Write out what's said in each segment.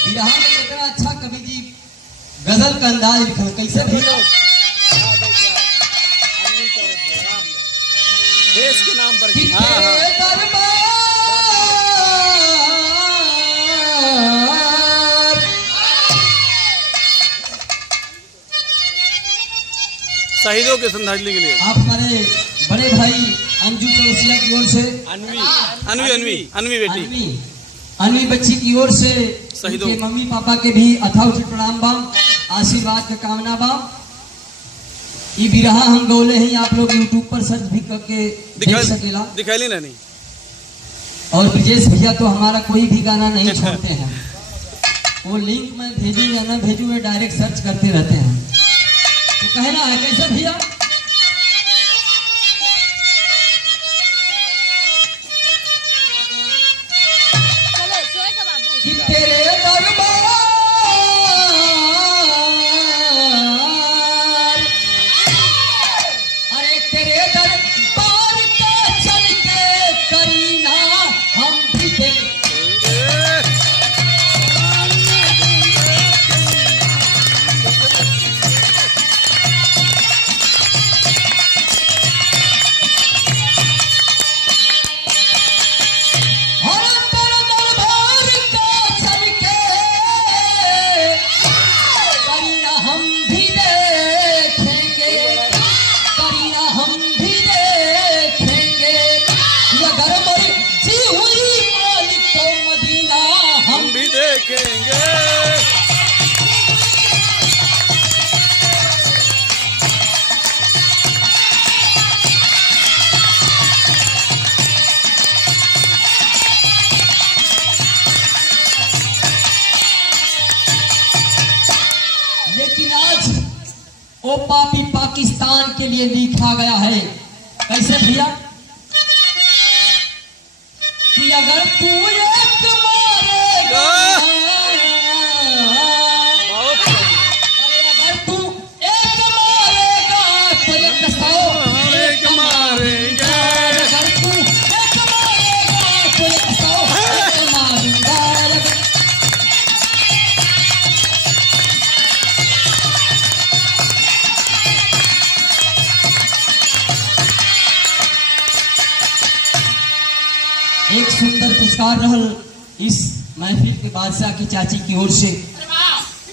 बिरहा में कितना अच्छा कवि जी गजल का अंदाज लिखा कैसे भी देश के नाम पर शहीदों के श्रद्धांजलि के लिए आप हमारे बड़े भाई अंजू चौरसिया की ओर से अनवी बच्ची की ओर से शहीदों के मम्मी पापा के भी अथाह प्रणाम बा, आशीर्वाद का कामना बा। ये बिरहा हम गौले हैं, आप लोग यूट्यूब पर सर्च भी करके देख सकेला। दिखाई नहीं। और ब्रजेश भैया तो हमारा कोई भी गाना नहीं छोड़ते हैं, वो लिंक में भेजू या ना भेजू में डायरेक्ट सर्च करते रहते हैं। तो कहना है कैसे भैया, तेरे दरबार का चल के करीना हम भी ओ पापी पाकिस्तान के लिए लिखा गया है। कैसे भैया कि अगर तू एक मारेगा, अरे अगर तू एक मारेगा तो एक सौ एक मारेगा, अगर तू एक मारेगा तो एक सौ एक मारूंगा। एक सुंदर पुरस्कार रहल इस महफिल के बादशाह की चाची की ओर से,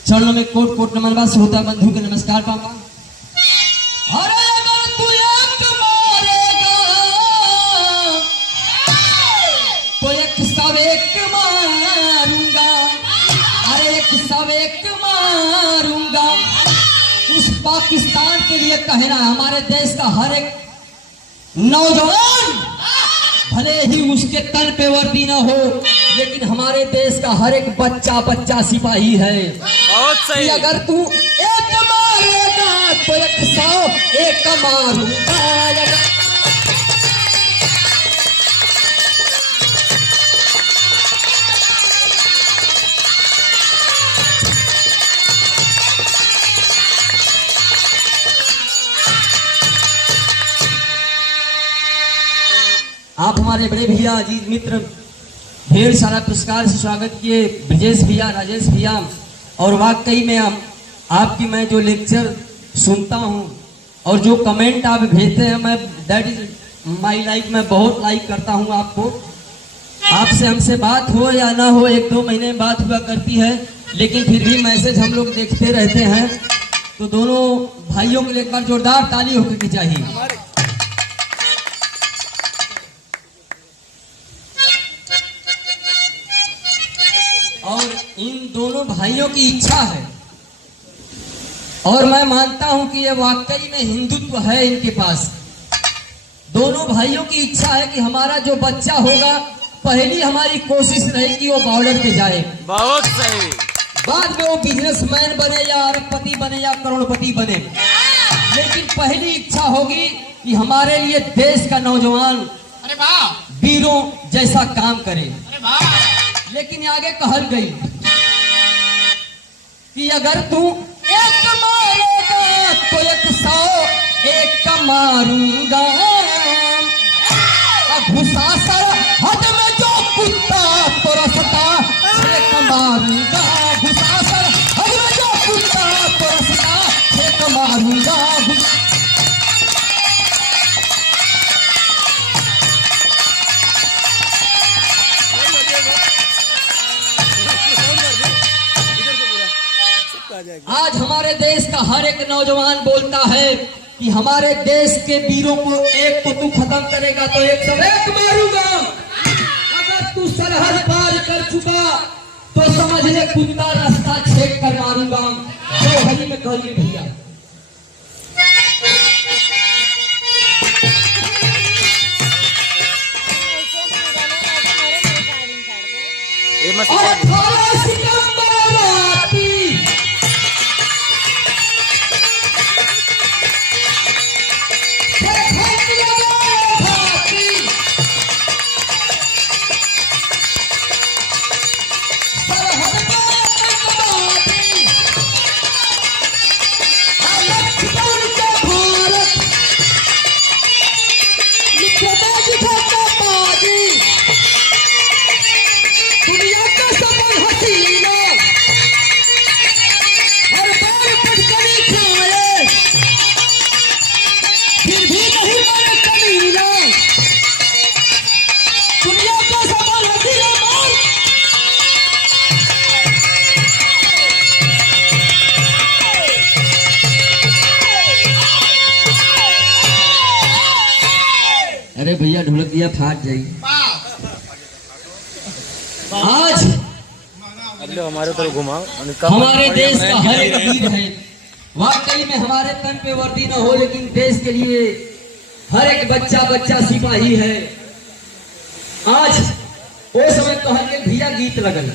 चरणों में कोट कोट नमन बा, श्रोता बंधु के नमस्कार पाऊंगा। अरे अगर तू एक मारेगा तो एक सौ एक मारूंगा, अरे एक सौ एक मारूंगा। उस पाकिस्तान के लिए कहना, हमारे देश का हर एक नौजवान भले ही उसके तन पे वर्दी न हो, लेकिन हमारे देश का हर एक बच्चा बच्चा सिपाही है। बहुत सही। अगर तू एक मारेगा तो एक सौ एक मारूंगा। आप हमारे बड़े भैया अजीज मित्र ढेर सारा पुरस्कार से स्वागत किए, ब्रजेश भैया, राजेश भैया। और वाकई में आपकी मैं जो लेक्चर सुनता हूँ और जो कमेंट आप भेजते हैं, मैं दैट इज माई लाइक, मैं बहुत लाइक करता हूँ आपको। आपसे हमसे बात हो या ना हो, एक दो महीने में बात हुआ करती है, लेकिन फिर भी मैसेज हम लोग देखते रहते हैं। तो दोनों भाइयों के लिए एक बार जोरदार ताली होकर की चाहिए। और इन दोनों भाइयों की इच्छा है, और मैं मानता हूं कि ये वाकई में हिंदुत्व है इनके पास। दोनों भाइयों की इच्छा है कि हमारा जो बच्चा होगा, पहली हमारी कोशिश रहेगी कि वो बॉर्डर पे जाए। बहुत सही। बाद में वो बिजनेसमैन बने या अरबपति बने या करोड़पति बने, लेकिन पहली इच्छा होगी कि हमारे लिए देश का नौजवान वीरों जैसा काम करे। लेकिन आगे कहल गई कि अगर तू एक मारेगा तो एक सौ एक मारूंगा, घुसासर हद में जो कुत्ता तरसता छेक मारूंगा घुसासर हद में जो कुत्ता तरसता छेक मारूंगा आज हमारे देश का हर एक नौजवान बोलता है कि हमारे देश के वीरों को एक को तू खत्म करेगा तो एक सब एक मारूंगा। अगर तू सरहद पार कर चुका तो समझ ले कुत्ता रास्ता छेक कर मारूंगा। तो हरी में कहलिए भैया और 18 सितंबर राती अरे भैया ढोलकिया फाट जाएगी। आज हमारे तरफ घुमाओ हमारे देश का हर एक वीर है। वाकई में हमारे तन पे वर्दी न हो लेकिन देश के लिए हर एक बच्चा सिपाही है। आज वो समय तो हर एक भैया गीत लगल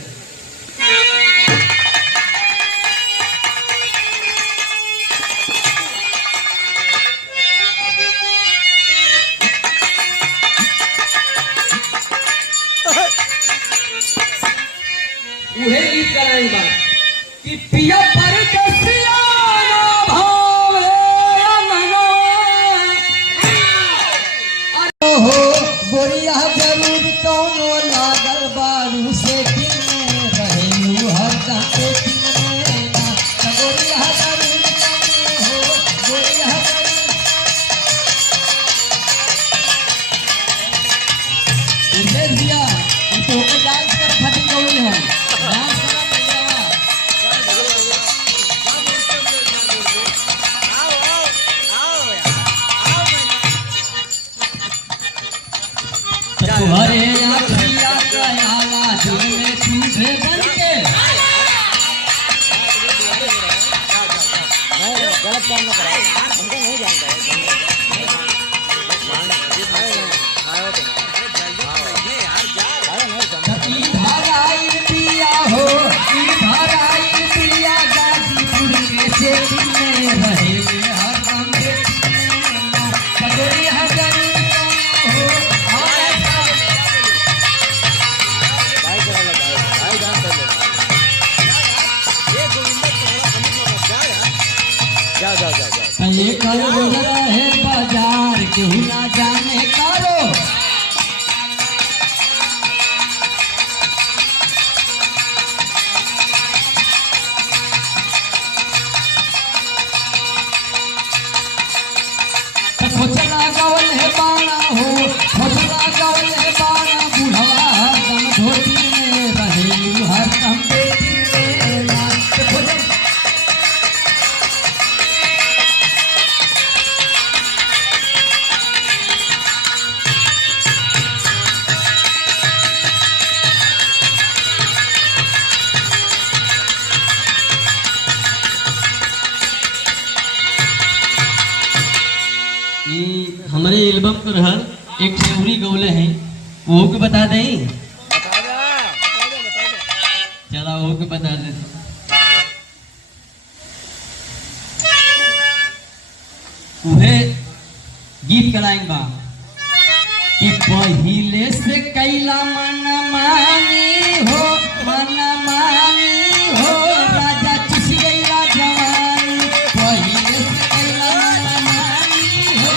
उहे गीत कराई बात कि पिया परदेसिया ना भावे मनो हो गोरिया जरूर कौनो लागल बारू से किने रहेलू हर पे किने ना गोरिया जरूर कौनो हो गोरिया जरूर दिया तो के डांस कर खातिर गौल है तुम्हारे आखिया कयाला दिल में टूटे बन के गलत काम न कराओ हमको नहीं जानता ये करो है बाजार क्यों ना जाने करो खोचला गवल है बाणा हो खोचला गवल है बाणा बुढ़वा हरदम धोती में रहेलू हरदम बेटी में ना हमारे एल्बम पर हर एक ठेवरी गौले हैं वो के बता दें चला वो के बता दे उहे गीत कराएंगे बा कि पहिले से कैला मन मानी हो राजा चिसिया जवानी पहिले से कैला मन मानी हो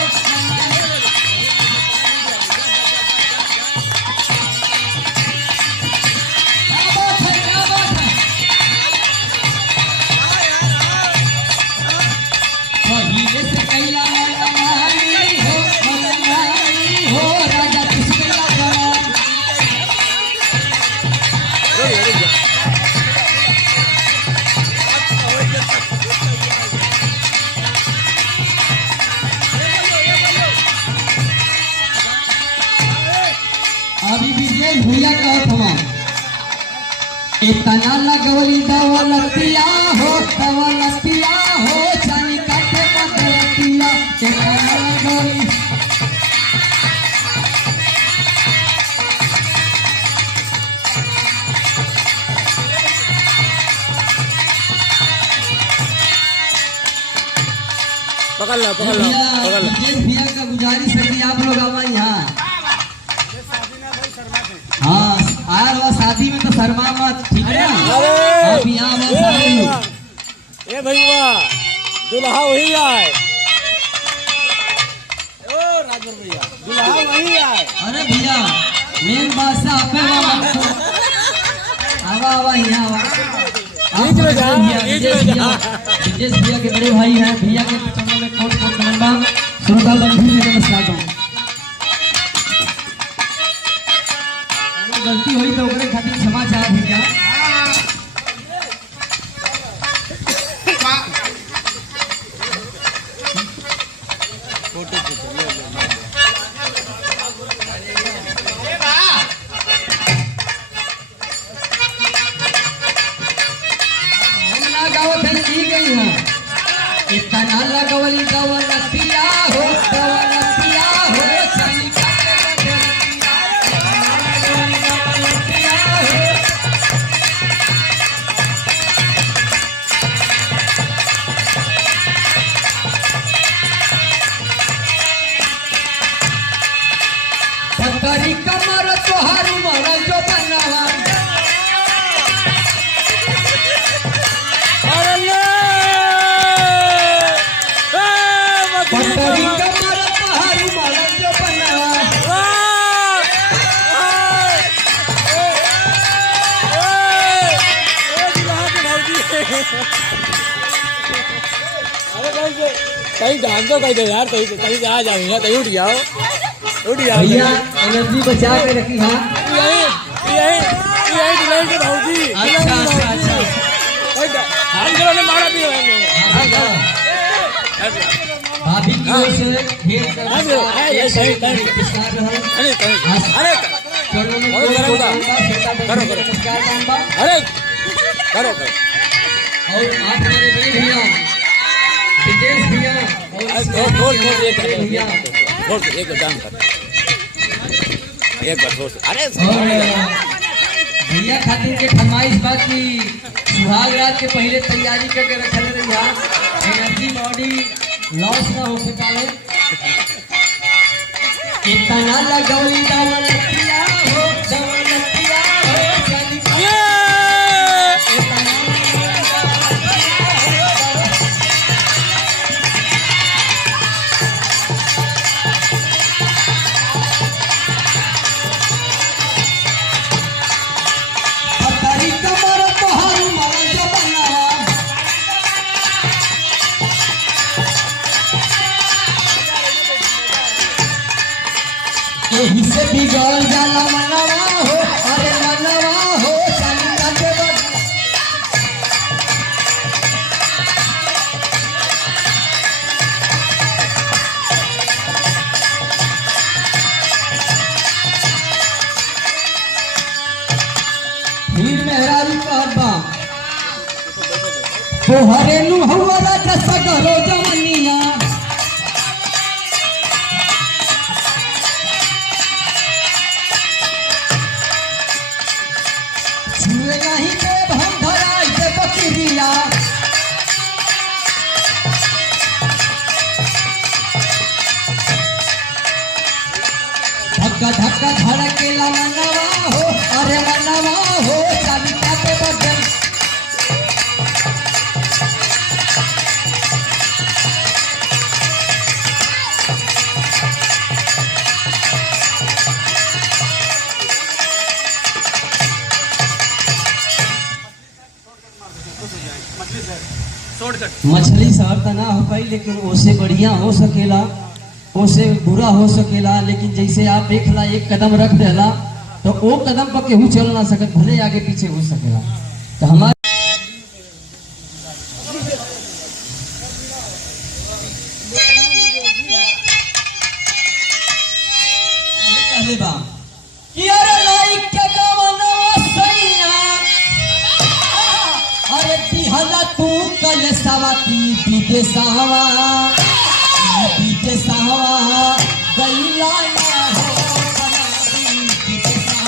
अभी विजय भैया का थमा इतना लगवली दौलतिया हो चानी काटे बदलतिया इतना लगवली पकड़ लो पकड़ लो पकड़ लो। विजय भैया का गुजारिश है कि आप लोग आवा यहाँ। हाँ आया हुआ शादी में तो शर्मा मत, ठीक है ना। आप यहाँ आवा शादी। ए भैया दुल्हा वही आए। ओ राजवर भैया दुल्हा वही आए। अरे भैया मेन बात से आप आवा यहाँ आवा। बीच में जा, बीच में जा। विजय भैया के बड़े भाई हैं, भैया के चरणों में कोट कोट प्रणाम, श्रोता बंधु में नमस्कार दूं। गलती हुई तो ओकरे खातिर क्षमा चाह भैया। इतना लगवली दौलतिया हो चानी काटे बदलतिया दौलतिया हो। पतरी कमर तोहार मर जो बनवा पतरी कमर तोहार मर जो बनवा। कहीं ध्यान तो कहीं दे यार, कहीं से आ जाऊंगा, कहीं उठ जाओ भैया एनर्जी बचा के रखी। हाँ यही के भाऊजी। अच्छा अच्छा अच्छा मारा भी भाभी की ओर से ढेर सारा पुरस्कार रहल। अरे चरणों में करो, कोट करो, कोट करो, करो। नमस्कार नाम बा। अरे करो और आप मेरे बड़े भैया विदेश भैया और छोड़ बड़े भैया एक डांस कर एक बार छोड़। अरे और भैया खातिर के फरमाइश बा कि सुहाग रात के पहले तैयारी करके रखल रहिया, एनर्जी बॉडी लॉस ना हो पावे। इतना लगवली दौलतिया हो चानी काटे पतरी कमर तोहार मर जो बनवा। यही से बिगड़ जाला मनवा हो, अरे मनवा हो चानी काटे बदलतिया। हीर मेहरारू कहत बा तोहरे नुहवा राजा सगरो जवनिया। छुए नहीं देव हम धराई दे बकरिया। धक्का धक्का धड़केला मनवा हो, अरे मनवा हो चानी काटे बदल। मछली शहर तो ना हो पाई, लेकिन उससे बढ़िया हो सकेला, उससे बुरा हो सकेला। लेकिन जैसे आप देख ला एक कदम रख देला तो वो कदम पर केहू चल ना सकत, भले आगे पीछे हो सकेला। तो हमारे कहले बा कि देशवा की विदेशवा गैला ना हो बनाती विदेशवा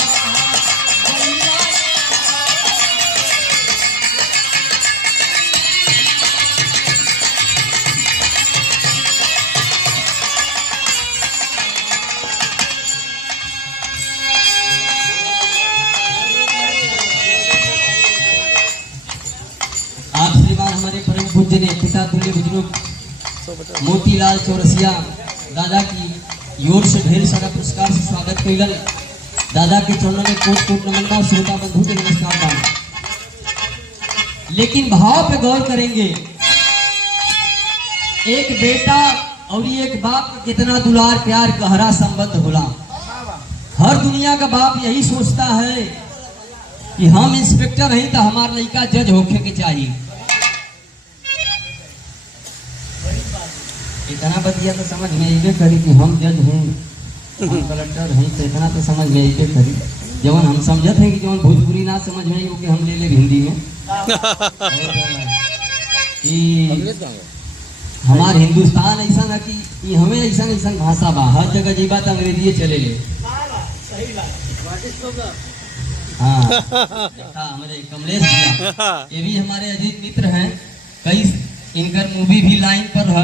गैला। आप श्रीमान हमारे परम पूज्य ने पिता तुल्य बुजुर्ग मोतीलाल चौरसिया दादा की ओर से ढेर सारा पुरस्कार से स्वागत कैलन। दादा के चरणों में कोट कोट नमन बा, श्रोता बंधु के नमस्कार बा। लेकिन भाव पे गौर करेंगे, एक बेटा और एक बाप का कितना दुलार प्यार गहरा संबंध होला। हर दुनिया का बाप यही सोचता है कि हम इंस्पेक्टर हैं तो हमारा लड़का जज होके के चाहिए। इतना बतिया तो समझ में आइबे करी कि हम जज हैं, हम कलेक्टर हैं, तो इतना तो समझ में आइबे करी। जवन हम समझते हैं कि जवन भोजपुरी ना समझ में आई वो कि हम ले हिंदी में। हमार हिंदुस्तान ऐसा ना कि हमें ऐसा भाषा बा, हर जगह जीबा तो अंग्रेजी चले ले। हाँ हमारे कमलेश भैया ये भी हमारे अजीत मित्र हैं, कई इनकर मूवी भी लाइन पर है।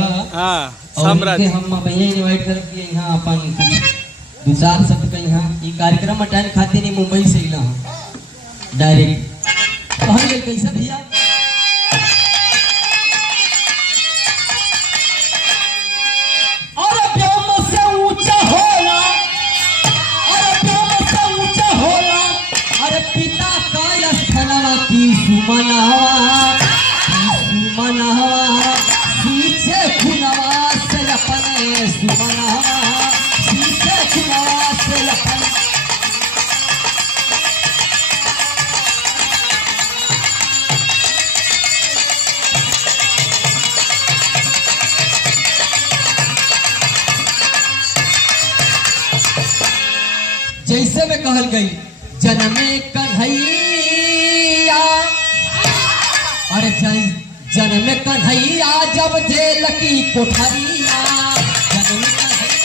और इनके हम भैया इनवाइट कर दिए यहाँ अपन दो चार शब्द का यहाँ ये कार्यक्रम अटेंड खाते नहीं, मुंबई से इला डायरेक्ट कहल गए कैसा भैया। अरे व्योम से ऊंचा होला, अरे व्योम से ऊंचा होला, अरे पिता का स्थलवा की सुमनावा पीछे खुनवा से अपने सुमनावा पीछे खुनवा से अपने। जैसे में कहल गई जन्मे कन्हैया, अरे जन्म कन्हैया जब जेल की कोठरिया, जन्म कन्हैया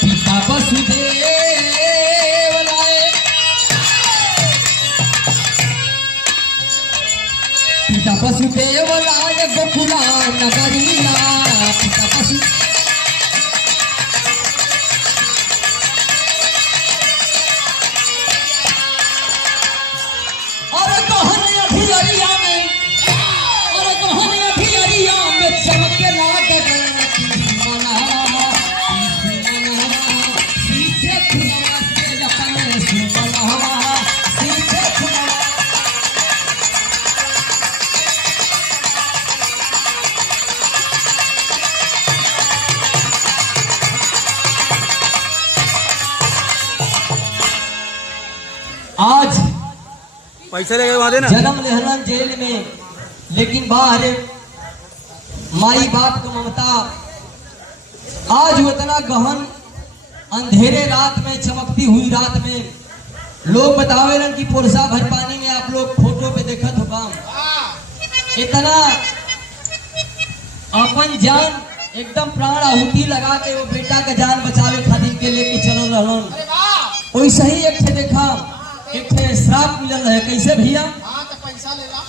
पिता वसुदेव लाए, पिता वसुदेव लाए गोकुला नगरिया, पिता वसुदेव चमके लागे पीछे खुनवा से अपने सुमनावा पीछे खुनवा। आज पैसे लेके वहां देना जन्म लेहलन जेल में, लेकिन बाहर माई बाप का ममता आज उतना गहन अंधेरे रात में, चमकती हुई रात में लोग बतावे कि पुरसा भर पानी में आप लोग फोटो पे देखत होगा, इतना अपन जान एकदम प्राण आहुति लगा के वो बेटा का जान बचावे खातिर के लेके चल रहन। वैसे ही एक ठे देखा एक ठे श्राप मिलल है, कैसे भैया। पैसा लेला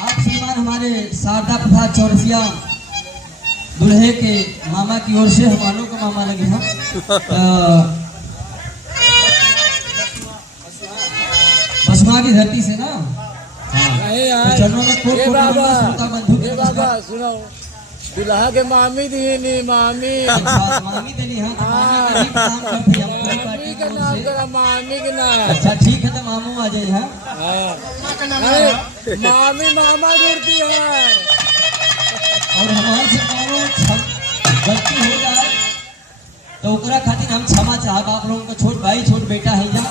आप श्रीमान हमारे शारदा प्रसाद चौरसिया दुल्हे के मामा की ओर से हमारों को मामा लगे हैं, बसमा की धरती से ना। हाँ चरणों में कोट कोट सुनो दुल्हा के मामी दी मामी मामी देनी है, मामी के नाम करा, मामी के नाम। अच्छा ठीक है तो मामू आ जाए। मामी मामा जोड़ती है और हमारे से गलती हो जाए तो ओकरा खातिर हम क्षमा चाहब। आप लोगों का छोट भाई छोट बेटा है जा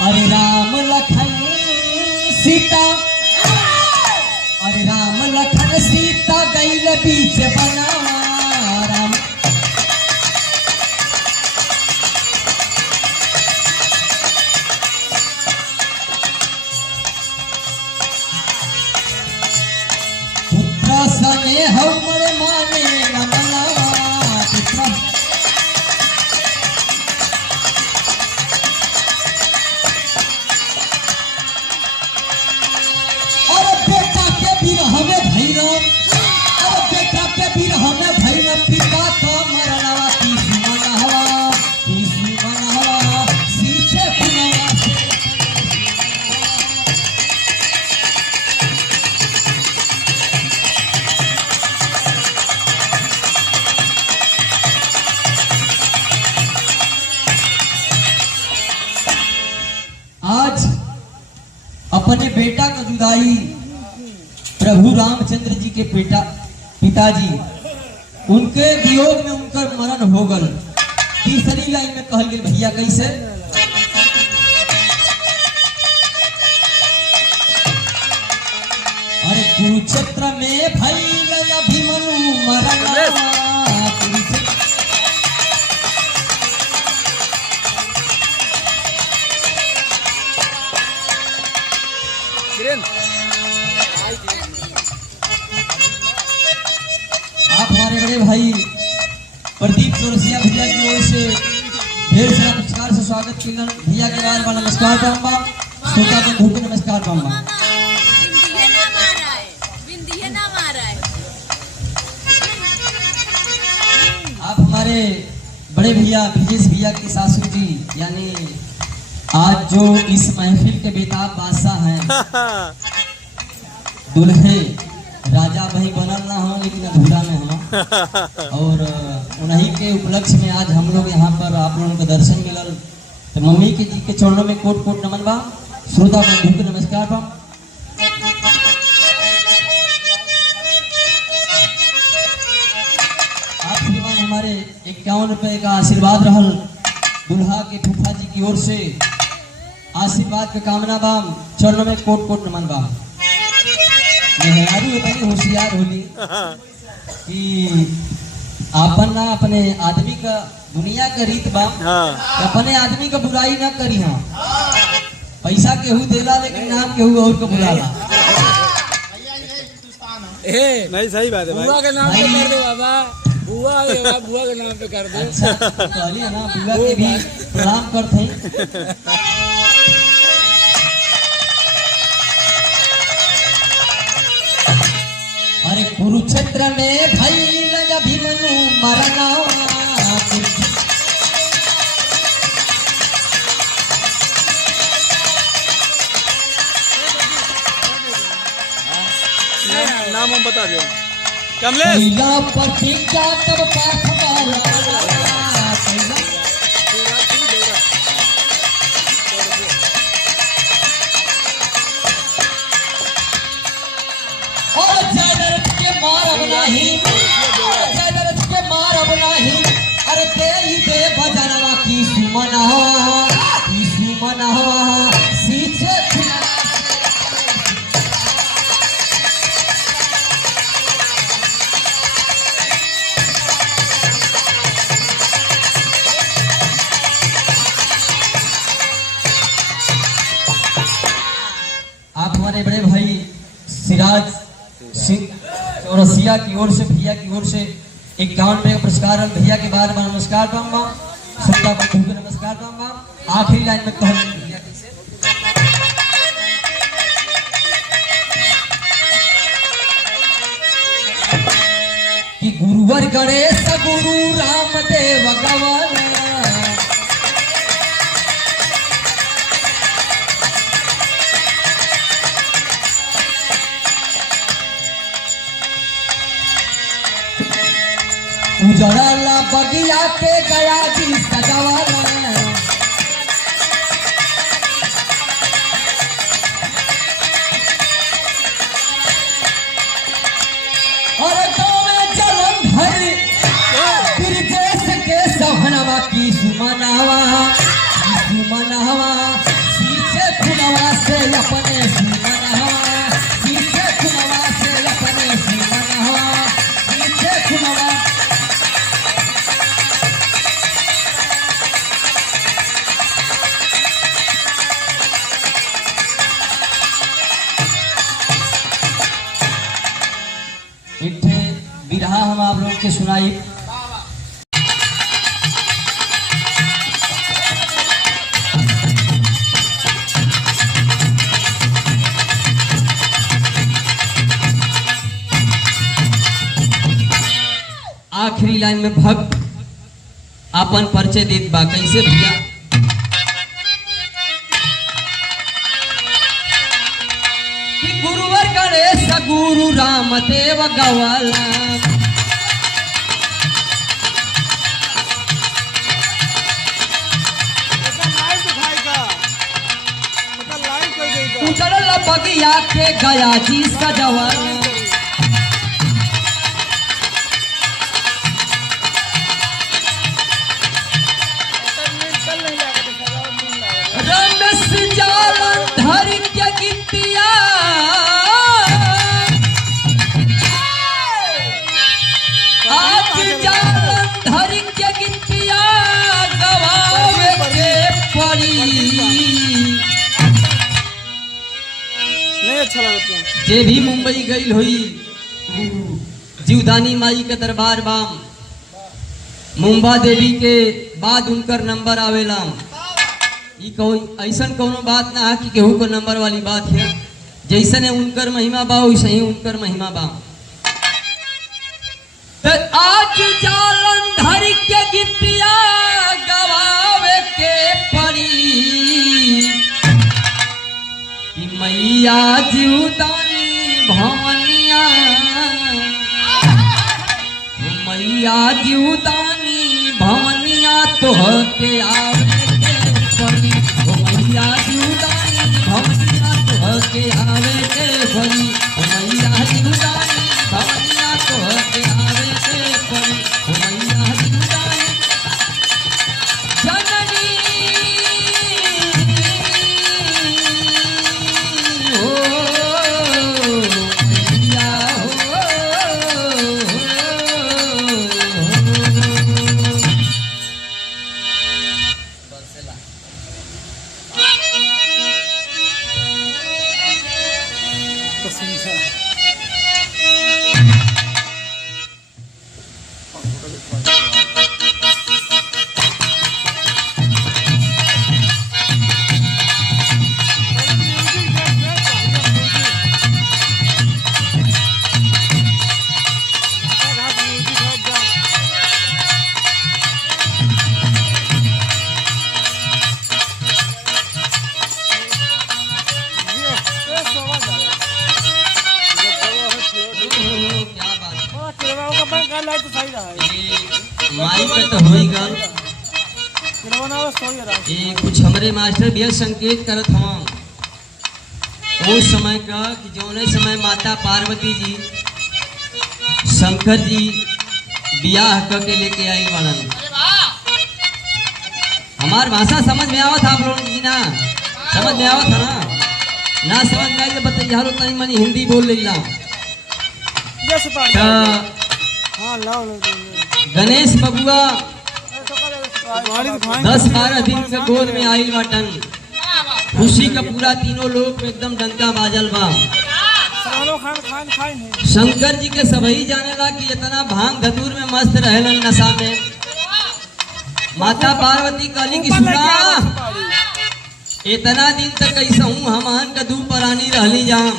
अरे राम लखन सीता अरे राम लखन सीता गईल बीच बनावा राम पुत्र सने हमर माने नमला पुत्र पिता तो मरनवा तीसरी मनहवा सींचे खुनवा आज अपने बेटा का जुदाई प्रभु रामचंद्र जी के पिताजी उनके वियोग में उनका मरण हो गल। तीसरी लाइन में कहल गई भैया कैसे अरे कुरुक्षेत्र में भइल अभिमन्यु मरण आप हमारे बड़े भाई प्रदीप चौरसिया भैया की ओर से ढेर सारा पुरस्कार से स्वागत किया भैया के बार बार नमस्कार बाबा श्रोता बंधु को नमस्कार बाबा। आप हमारे बड़े भैया ब्रजेश भैया की सासू जी यानी आज जो इस महफिल के बेताब बादशाह हैं दुल्हे राजा भाई बनल ना हो लेकिन अधूरा में हो और उन्हीं के उपलक्ष्य में आज हम लोग यहाँ पर आप लोगों को दर्शन मिलल तो मम्मी के जी के चरणों में कोट कोट नमन बा श्रोता बंधु को नमस्कार बा। आप श्रीमान हमारे 51 रुपए का आशीर्वाद रहल दुल्हा के फूफा जी की ओर से आशीर्वाद के कामना बा चरणों में कोट कोट नमन बा। मेहरारू इतनी होशियार होली कि आपन ना अपने आदमी का दुनिया का रीत बा अपने आदमी का बुराई ना करी हाँ पैसा केहू देला लेकिन नाम केहू और को बुलाला नहीं सही बात है बुआ के नाम पे कर दो बाबा बुआ के नाम पे कर दो। अच्छा कहलिए ना बुआ के भी प्रणाम करते अरे कुरुक्षेत्र में भइल अभिमन्यु मरनवा नाम हम बता दो कमलेश प्रतिज्ञा तब पाठ और जयदरथ के मारब नहीं अरे दे भजनवा की सुमनवा सींचे आप हमारे बड़े भाई सिराज सिंह चौरसिया की ओर से भैया की ओर से 51 रुपए का पुरस्कार भैया के बाद में नमस्कार पाऊंगा श्रोता बंधु को नमस्कार पाऊंगा। आखिरी लाइन में कहूँ भैया कैसे कि गुरुवर गणेश गुरु रामदेव गवाला उजड़ला बगिया के गया जी सजवाला और में चलन भरी ब्रजेश के सहनवा की सुमनवा पीछे खुनवा से अपने सुमनवा के सुनाई। आखिरी लाइन में भक्त अपन परिचय देत बा, कैसे भैया? कि गुरुवर गणेश गुरु रामदेव गवाला, उतरल बगिया के गया जी सजवाला, जे भी मुंबई गई हुई जीवदानी माई के दरबार बाम, मुंबा देवी के बाद उनकर नंबर आवेला। ई ऐसा कोनो बात ना है कि केहू को नंबर वाली बात है, जैसे ने उनकर महिमा बा वैसे ही उनकर महिमा बा। तो आज जालन धर के गिट्टिया गवावे के पड़ी, कि मैया जीवदानी भवनिया, मैया जीवदानी भवनिया तोह के आवे के पड़ी, मैया जीवदानी भवनिया तोह के आवे के पड़ी, मैया जीवदानी भवनिया तोह के आवे के पड़ी, मैया जीवदानी जननी कुछ हमारे मास्टर भैया संकेत करत हम उस समय का कि जौने समय माता पार्वती जी शंकर जी बियाह करके लेके आई वालन। हमार भाषा समझ में आवत आप लोगों की ना? समझ में आवत है ना समझ में आई तो बताइए। हालो तनी मनी हिंदी बोल ले ला। गणेश बबुआ 10-12 दिन के गोद में आइल बाटन, खुशी का पूरा तीनों लोग में एकदम डंका बाजल बा। शंकर जी के सबही जानेला कि इतना भांग धतूर में मस्त रहेलन नशा में। माता पार्वती कहली कि सुना, इतना दिन तक कैसा हूँ हमहन का दू परानी रहली जाम,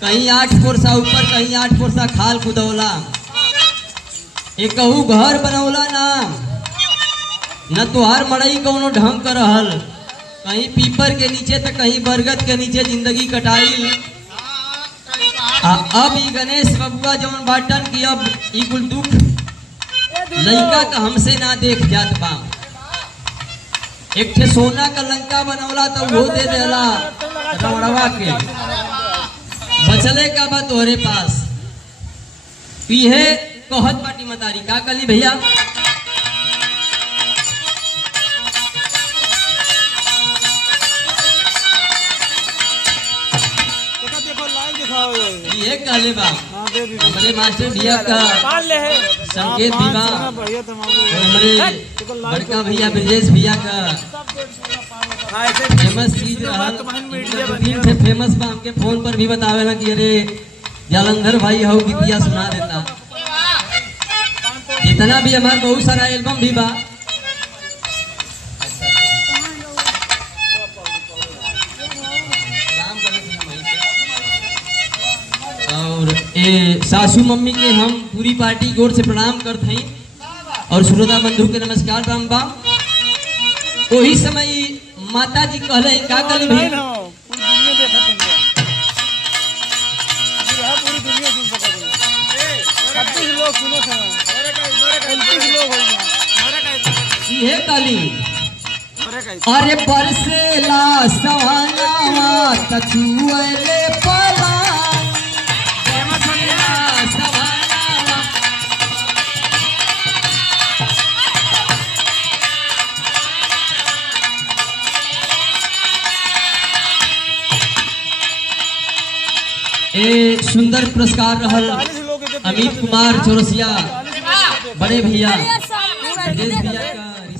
कहीं 8 फोरसा ऊपर कहीं 8 फोरसा खाल खुदौला, एक घर बनौला ना न तोहार मड़ई कौनो ढंग कर रहल, कहीं पीपर के नीचे तो कहीं बरगद के नीचे जिंदगी कटाई। अब ई गणेश बबुआ जौन बाटन की अब ई कुल दुख लड़का का हमसे ना देख जात बा। एक ठे सोना का लंका बनौला तो वो दे देला रवड़वा के, बचले का बा तोहरे पास। पीहे कहत बाटी मतारी का कली भैया, ये कहले बा हमारे मास्टर भैया का संकेत भी बा, हमारे बड़का भैया ब्रजेश भैया का फेमस चीज रहल, फेमस बा। हमके फोन पर भी बतावे ना कि अरे जालंधर भाई हो गीतिया सुना देता। जितना भी हमारे बहुत सारा एल्बम भी बा। और ए सासू मम्मी के हम पूरी पार्टी गोर से प्रणाम करते हैं और श्रोता बंधु के नमस्कार राम बा। वही समय माता जी कहले का कहली भाई पूरी दुनिया सुन सकते हैं 36 लोग सुनो समय 35 लोग हो गए ये काली अरे बरसेला सवानावा तछुएले पलानी बरसेला सवानावा ए सुंदर पुरस्कार रहल अमित कुमार चौरसिया बड़े भैया राजेश भैया का